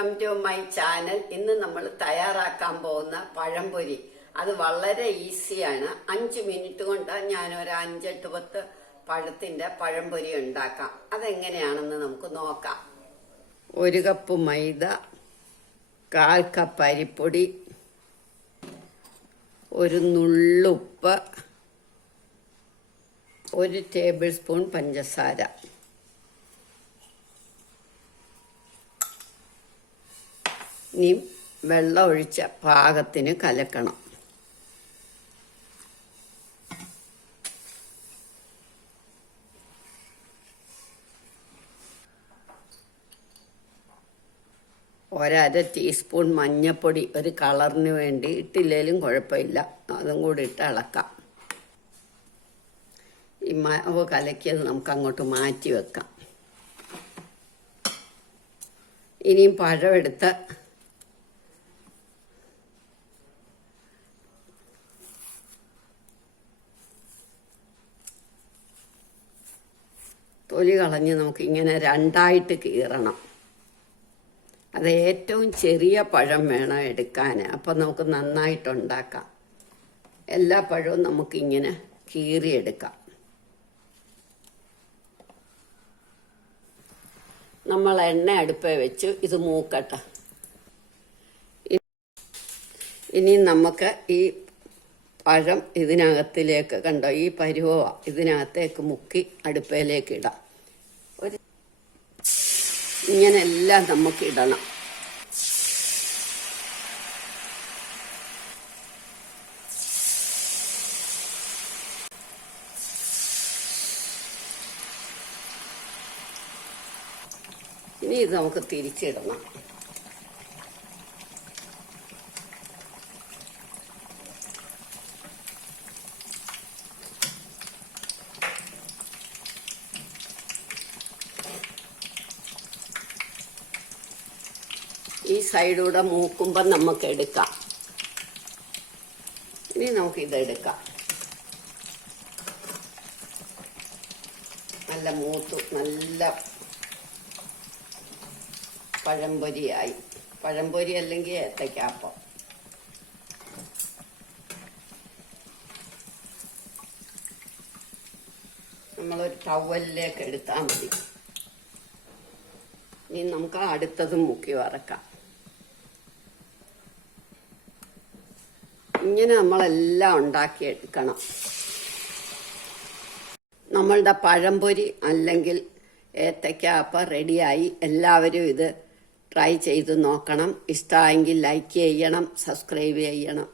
Welcome to my channel. ഇന്ന് നമ്മൾ തയ്യാറാക്കാൻ പോകുന്ന പഴംപൊരി അത് വളരെ ഈസിയാണ്. 5 മിനിറ്റ് കൊണ്ട് ഞാനൊരു 5-8-10 പഴത്തിന്റെ പഴംപൊരി ഉണ്ടാക്കാം. അതെങ്ങനെയാണെന്ന് നമുക്ക് നോക്കാം. 1 കപ്പ് മൈദ, 1/4 കപ്പ് അരിപ്പൊടി, ഒരു നുള്ളുപ്പ്, 1 ടേബിൾ സ്പൂൺ പഞ്ചസാര. ഇനി വെള്ളം ഒഴിച്ച പാകത്തിന് കലക്കണം. ഒരര ടീസ്പൂൺ മഞ്ഞൾപ്പൊടി ഒരു കളറിന് വേണ്ടി, ഇട്ടില്ലേലും കുഴപ്പമില്ല, അതും കൂടി ഇട്ട് ഇളക്കാം. ഈ മാവ് കലക്കിയത് നമുക്ക് അങ്ങോട്ട് മാറ്റി വെക്കാം. ഇനിയും പഴം എടുത്ത് തൊലി കളഞ്ഞ് നമുക്കിങ്ങനെ 2ആയിട്ട് കീറണം. അത് ഏറ്റവും ചെറിയ പഴം വേണം എടുക്കാൻ, അപ്പം നമുക്ക് നന്നായിട്ടുണ്ടാക്കാം. എല്ലാ പഴവും നമുക്കിങ്ങനെ കീറിയെടുക്കാം. നമ്മൾ എണ്ണ അടുപ്പേ വെച്ച് ഇത് മൂക്കട്ടെ. ഇനി നമുക്ക് ഈ പഴം ഇതിനകത്തിലേക്ക്, കണ്ടോ, ഈ പരുവ ഇതിനകത്തേക്ക് മുക്കി അടുപ്പയിലേക്ക് ഇടാം. ഇങ്ങനെല്ലാം നമുക്ക് ഇടണം. ഇനി ഇത് നമുക്ക് തിരിച്ചിടണം. ഈ സൈഡൂടെ മൂക്കുമ്പോൾ നമുക്ക് എടുക്കാം. ഇനി നമുക്കിതെടുക്കാം. നല്ല മൂത്തു, നല്ല പഴംപൊരിയായി. പഴംപൊരി അല്ലെങ്കിൽ ഏത്തയ്ക്കാപ്പം. നമ്മളൊരു ടവലിലേക്ക് എടുത്താൽ മതി. ഇനി നമുക്ക് അടുത്തതും മുക്കി വറക്കാം. ഇങ്ങനെ നമ്മളെല്ലാം ഉണ്ടാക്കിയെടുക്കണം. നമ്മളുടെ പഴംപൊരി അല്ലെങ്കിൽ ഏത്തയ്ക്കാപ്പം റെഡിയായി. എല്ലാവരും ഇത് ട്രൈ ചെയ്ത് നോക്കണം. ഇഷ്ടമായെങ്കിൽ ലൈക്ക് ചെയ്യണം, സബ്സ്ക്രൈബ് ചെയ്യണം.